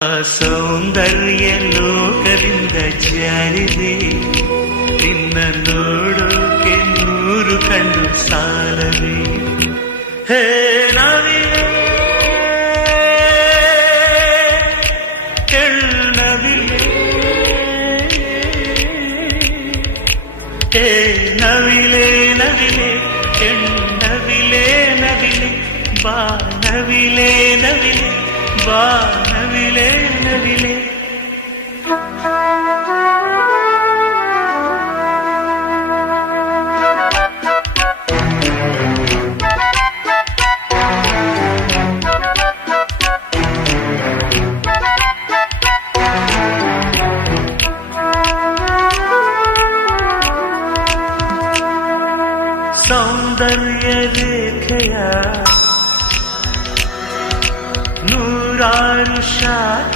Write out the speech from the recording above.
ಆ ಸೌಂದರ್ಯ ಲೋಕದಿಂದ ಜಾರಿದೆ ನಿನ್ನ ನೋಡೋಕೆ ನೂರು ಕಣ್ಣು ಸಾಲದೆ ಹೇ ನವಿಲೆ ಕೆಳ್ಳವಿಲೆ ಹೇ ನವಿಲೆ ನವಿಲೆ ಕೆಣ್ಣವಿಲೆ ನವಿಲೆ ಬಾ ನವಿಲೆ ನವಿಲೆ ಬಾ നദിലേ നദിലേ സൗന്ദര്യ രേഖയാ সুরার